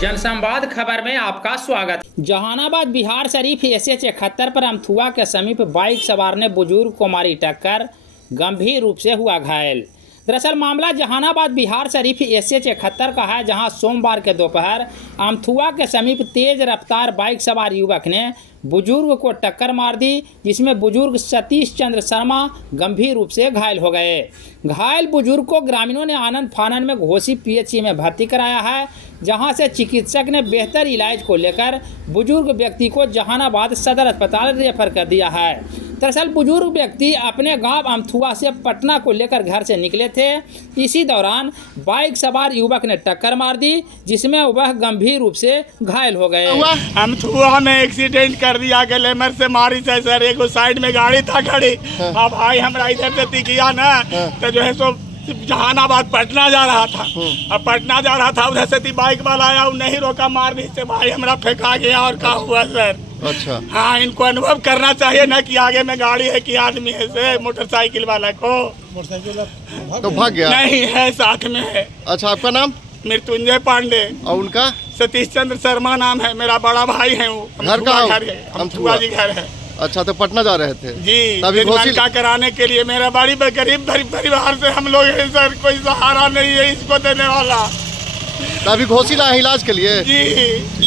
जनसंवाद खबर में आपका स्वागत। जहानाबाद बिहार शरीफ SH 71 पर अमथुआ के समीप बाइक सवार ने बुजुर्ग को मारी टक्कर, गंभीर रूप से हुआ घायल। दरअसल मामला जहानाबाद बिहार शरीफ SH 71 का है, जहां सोमवार के दोपहर अमथुआ के समीप तेज रफ्तार बाइक सवार युवक ने बुजुर्ग को टक्कर मार दी, जिसमें बुजुर्ग सतीश चंद्र शर्मा गंभीर रूप से घायल हो गए। घायल बुजुर्ग को ग्रामीणों ने आनंद फानन में घोसी PHC में भर्ती कराया है, जहां से चिकित्सक ने बेहतर इलाज को लेकर बुजुर्ग व्यक्ति को जहानाबाद सदर अस्पताल रेफर कर दिया है। दरअसल बुजुर्ग व्यक्ति अपने गांव अमथुआ से पटना को लेकर घर से निकले थे। इसी दौरान बाइक सवार युवक ने टक्कर मार दी, जिसमें वह गंभीर रूप से घायल हो गए। अमथुआ में एक्सीडेंट कर दिया, ग्लैमर से मारी से सर, एक साइड में गाड़ी था खड़ी। अब भाई हमरा इधर से तिकिया ना तो जो है सो जहानाबाद पटना जा रहा था। अब पटना जा रहा था, उधर से बाइक वाला आया, नहीं रोका, मार दी से भाई हमरा फेंका गया। और क्या हुआ सर? अच्छा, हाँ, इनको अनुभव करना चाहिए ना कि आगे में गाड़ी है कि आदमी है से। मोटरसाइकिल वाला को मोटरसाइकिल तो भाग गया? नहीं है, साथ में है। अच्छा, आपका नाम? मृत्युंजय पांडे। और उनका? सतीश चंद्र शर्मा नाम है, मेरा बड़ा भाई है वो। घर का अमथुआ जी घर है। अच्छा, तो पटना जा रहे थे जी, तभी घोसी का कराने के लिए। मेरा बड़ी गरीब परिवार से हम लोग हैं सर, कोई सहारा नहीं है इसको देने वाला। तभी घोसी ला इलाज के लिए जी।